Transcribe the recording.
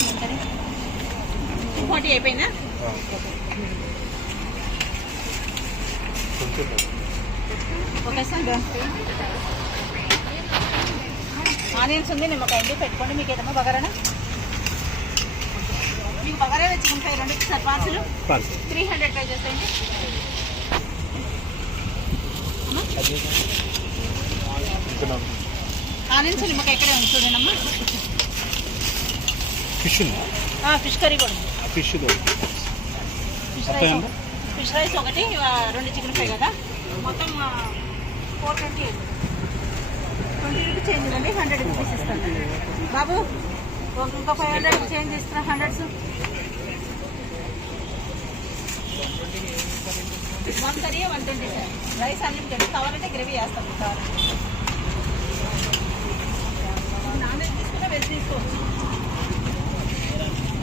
Chicken curry 40 అయిపోయిందా? Okay sir. Onions ఉంది, నిమ్మకాయ అండి, పెట్టుకోండి. మీకు ఏదమ్మా బగారానా? మీకు bagara chicken fry 2 sir parcel 300 pay చేసేయండి. ఆనియన్స్ నిమ్మకాయ ఇక్కడే ఉంది చూడండి అమ్మా. ఫిష్ కర్రీ కూడా ఉంది. ఫిష్ రైస్ ఒకటి, 2 చికెన్ ఫ్రై కదా, మొత్తం 420. 20 రూపీస్ చేంజ్ ఇవ్వండి, 100 రూపీస్ ఇస్తాను బాబు. ఇంకో 500 చేంజ్ ఇస్తున్నా, 100. 1 కర్రీ 120 సార్. రైస్ అన్లిమిటెడ్, కావాలంటే గ్రేవీ వేస్తాం కావాలంటే.